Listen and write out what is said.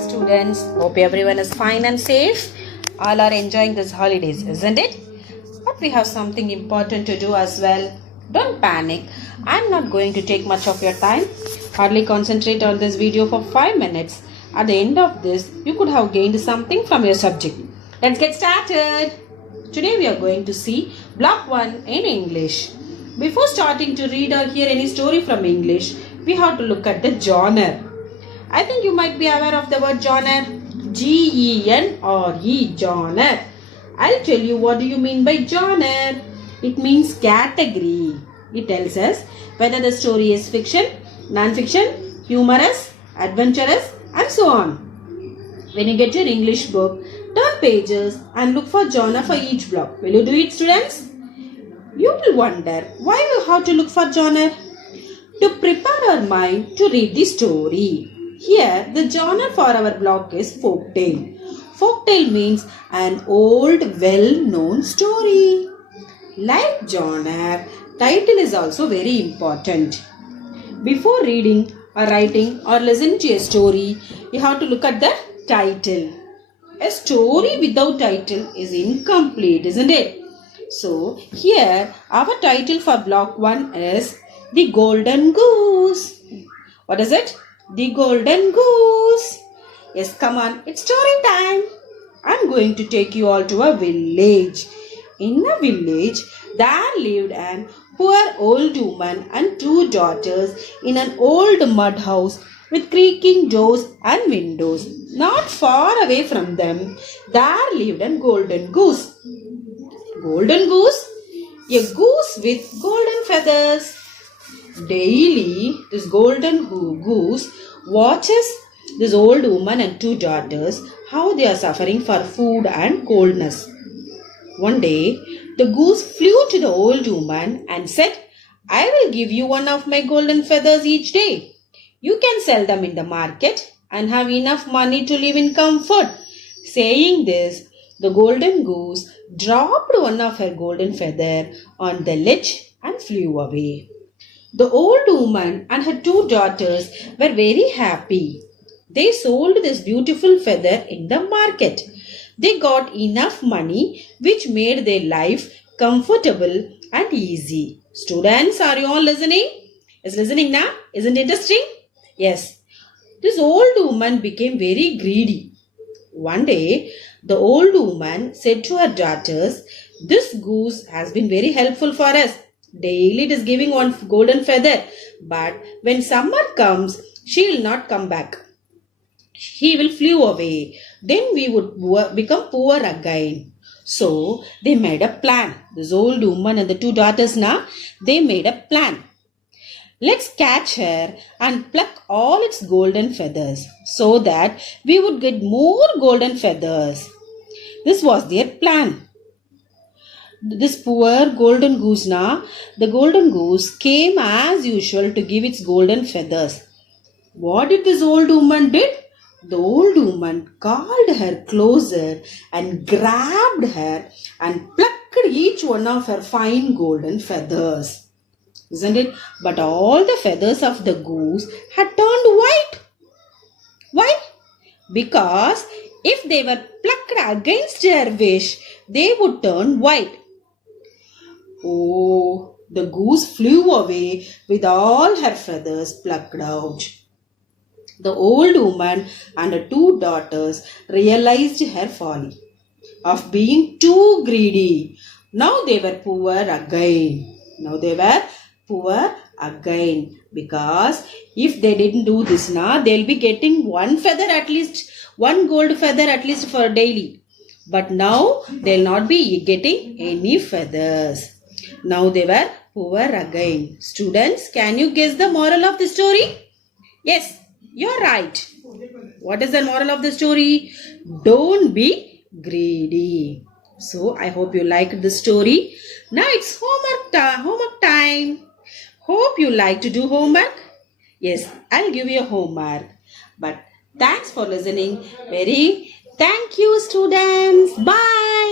students. Hope everyone is fine and safe. All are enjoying these holidays, isn't it? But we have something important to do as well. Don't panic. I'm not going to take much of your time. Hardly concentrate on this video for 5 minutes. At the end of this, you could have gained something from your subject. Let's get started. Today we are going to see Block 1 in English. Before starting to read or hear any story from English, we have to look at the genre. I think you might be aware of the word genre. G-E-N-R-E, genre. I'll tell you what do you mean by genre. It means category. It tells us whether the story is fiction, non-fiction, humorous, adventurous, and so on. When you get your English book, turn pages and look for genre for each block. Will you do it, students? You will wonder why we have to look for genre. To prepare our mind to read the story. Here, the genre for our block is folktale. Folktale means an old, well-known story. Like genre, title is also very important. Before reading or writing or listening to a story, you have to look at the title. A story without title is incomplete, isn't it? So, here our title for block 1 is The Golden Goose. What is it? The Golden Goose. Yes, come on, it's story time. I'm going to take you all to a village. In a village, there lived an poor old woman and 2 daughters in an old mud house with creaking doors and windows. Not far away from them, there lived a golden goose. Golden goose? A goose with golden feathers. Daily, this golden goose watches this old woman and 2 daughters how they are suffering for food and coldness. One day, the goose flew to the old woman and said, I will give you one of my golden feathers each day. You can sell them in the market and have enough money to live in comfort. Saying this, the golden goose dropped one of her golden feather on the ledge and flew away. The old woman and her 2 daughters were very happy. They sold this beautiful feather in the market. They got enough money which made their life comfortable and easy. Students, are you all listening? Is listening now? Isn't it interesting? Yes. This old woman became very greedy. One day, the old woman said to her daughters, this goose has been very helpful for us. Daily it is giving one golden feather. But when summer comes, she will not come back. He will flew away. Then we would become poor again. So they made a plan. This old woman and the 2 daughters now, they made a plan. Let's catch her and pluck all its golden feathers so that we would get more golden feathers. This was their plan. This poor golden goose now, the golden goose came as usual to give its golden feathers. What did this old woman did? The old woman called her closer and grabbed her and plucked each one of her fine golden feathers. Isn't it? But all the feathers of the goose had turned white. Why? Because if they were plucked against her wish, they would turn white. Oh, the goose flew away with all her feathers plucked out. The old woman and her 2 daughters realized her folly of being too greedy. Now they were poor again. Because if they didn't do this now, they'll be getting one gold feather at least for daily. But now they'll not be getting any feathers. Now they were poor again. Students, can you guess the moral of the story? Yes, you're right. What is the moral of the story? Don't be greedy. So I hope you liked the story. Now it's homework time. Hope you like to do homework. Yes, I'll give you a homework. But thanks for listening. Thank you, students. Bye.